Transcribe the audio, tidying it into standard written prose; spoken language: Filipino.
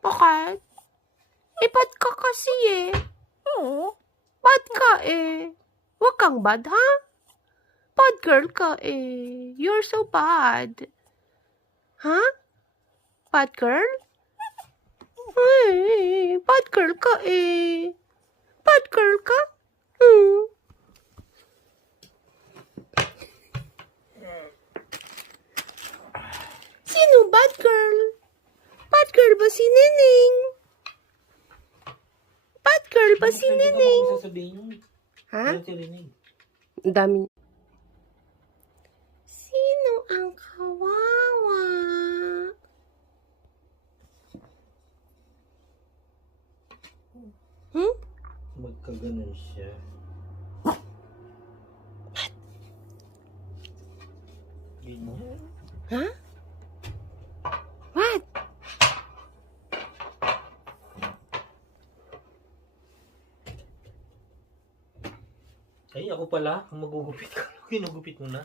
Bakit? Bad ka kasi eh. Oo. Bad ka eh. Huwag kang bad, ha? Bad girl ka eh. You're so bad. Ha? Bad girl? Ay, bad girl ka eh. Bad girl ka? Sino bad girl? Bad girl ba si Neneng? Bad girl ba si Neneng? Ha? Ang dami. Sino ang kawawa? Magkaganon siya. Ganyan. Ha? What? Ay, ako pala ang magugupit ko. Kinugupit mo na.